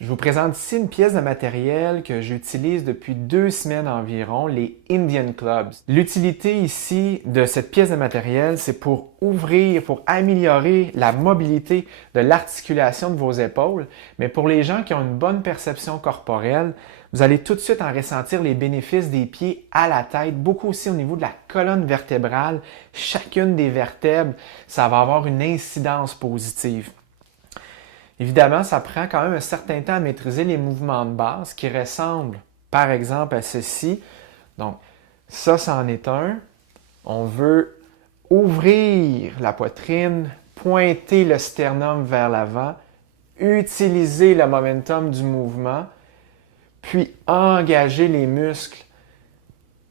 Je vous présente ici une pièce de matériel que j'utilise depuis 2 semaines environ, les Indian Clubs. L'utilité ici de cette pièce de matériel, c'est pour ouvrir, pour améliorer la mobilité de l'articulation de vos épaules, mais pour les gens qui ont une bonne perception corporelle, vous allez tout de suite en ressentir les bénéfices des pieds à la tête, beaucoup aussi au niveau de la colonne vertébrale. Chacune des vertèbres, ça va avoir une incidence positive. Évidemment, ça prend quand même un certain temps à maîtriser les mouvements de base qui ressemblent, par exemple, à ceci. Donc, ça, c'en est un. On veut ouvrir la poitrine, pointer le sternum vers l'avant, utiliser le momentum du mouvement, puis engager les muscles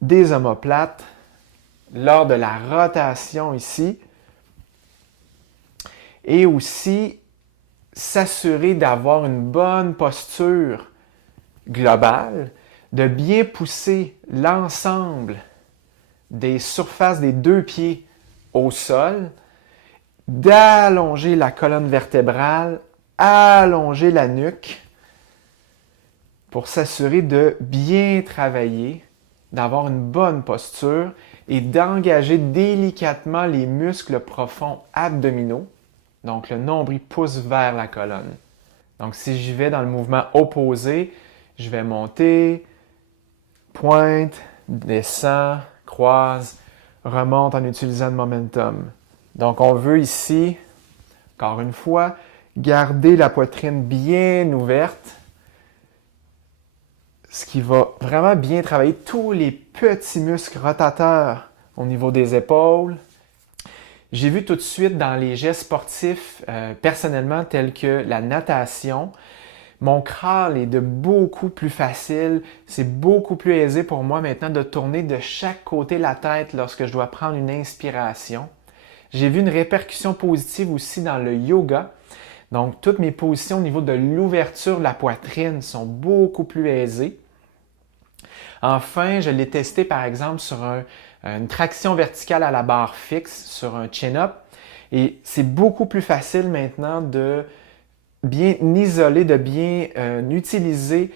des omoplates lors de la rotation ici. Et aussi, s'assurer d'avoir une bonne posture globale, de bien pousser l'ensemble des surfaces des 2 pieds au sol, d'allonger la colonne vertébrale, allonger la nuque pour s'assurer de bien travailler, d'avoir une bonne posture et d'engager délicatement les muscles profonds abdominaux. Donc, le nombril pousse vers la colonne. Donc, si j'y vais dans le mouvement opposé, je vais monter, pointe, descend, croise, remonte en utilisant le momentum. Donc, on veut ici, encore une fois, garder la poitrine bien ouverte, ce qui va vraiment bien travailler tous les petits muscles rotateurs au niveau des épaules. J'ai vu tout de suite dans les gestes sportifs, personnellement, tels que la natation, mon crawl est de beaucoup plus facile. C'est beaucoup plus aisé pour moi maintenant de tourner de chaque côté la tête lorsque je dois prendre une inspiration. J'ai vu une répercussion positive aussi dans le yoga. Donc, toutes mes positions au niveau de l'ouverture de la poitrine sont beaucoup plus aisées. Enfin, je l'ai testé par exemple sur une traction verticale à la barre fixe, sur un chin-up. Et c'est beaucoup plus facile maintenant de bien isoler, de bien utiliser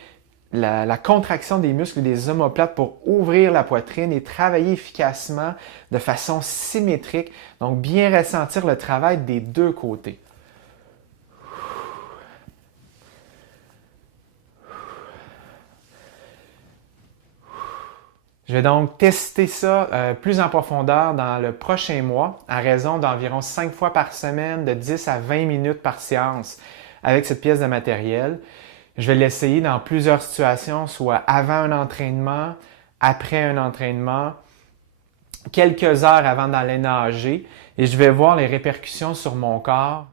la contraction des muscles des omoplates pour ouvrir la poitrine et travailler efficacement de façon symétrique. Donc, bien ressentir le travail des 2 côtés. Je vais donc tester ça plus en profondeur dans le prochain mois, à raison d'environ 5 fois par semaine, de 10 à 20 minutes par séance avec cette pièce de matériel. Je vais l'essayer dans plusieurs situations, soit avant un entraînement, après un entraînement, quelques heures avant d'aller nager, et je vais voir les répercussions sur mon corps.